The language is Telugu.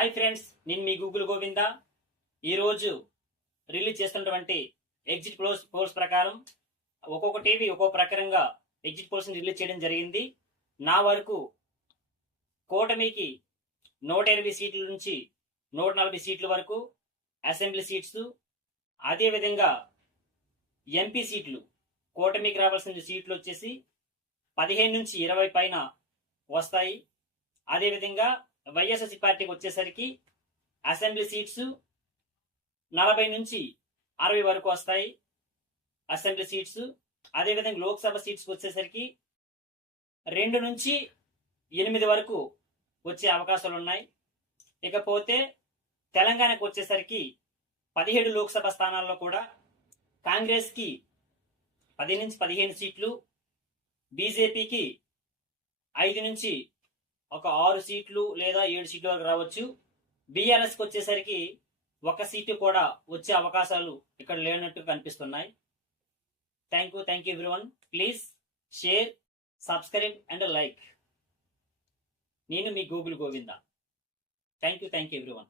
హాయ్ ఫ్రెండ్స్, నేను మీ గూగుల్ గోవిందా. ఈరోజు రిలీజ్ చేస్తున్నటువంటి ఎగ్జిట్ పోల్స్ ప్రకారం ఒక్కొక్క టీవీ ఒక్కొక్క ప్రకారంగా ఎగ్జిట్ పోల్స్ రిలీజ్ చేయడం జరిగింది. నా వరకు కూటమికి 180 సీట్ల నుంచి 140 సీట్ల వరకు అసెంబ్లీ సీట్స్, అదేవిధంగా ఎంపీ సీట్లు కూటమికి రావాల్సిన సీట్లు వచ్చేసి 15 నుంచి 20 పైన వస్తాయి. అదేవిధంగా వైఎస్ఆర్సీ పార్టీకి వచ్చేసరికి అసెంబ్లీ సీట్స్ 40 నుంచి 60 వరకు వస్తాయి అసెంబ్లీ సీట్స్. అదేవిధంగా లోక్సభ సీట్స్ వచ్చేసరికి 2 నుంచి 8 వరకు వచ్చే అవకాశాలు ఉన్నాయి. ఇకపోతే తెలంగాణకు వచ్చేసరికి 17 లోక్సభ స్థానాల్లో కూడా కాంగ్రెస్కి 10 నుంచి 15 సీట్లు, బీజేపీకి 5 నుంచి 6 సీట్లు లేదా 7 సీట్ల వరకు రావచ్చు. బీఆర్ఎస్కి వచ్చేసరికి 1 సీటు కూడా వచ్చే అవకాశాలు ఇక్కడ లేనట్టు కనిపిస్తున్నాయి. Thank you everyone. Please share, subscribe and like. నేను మీ Google Govinda. Thank you everyone.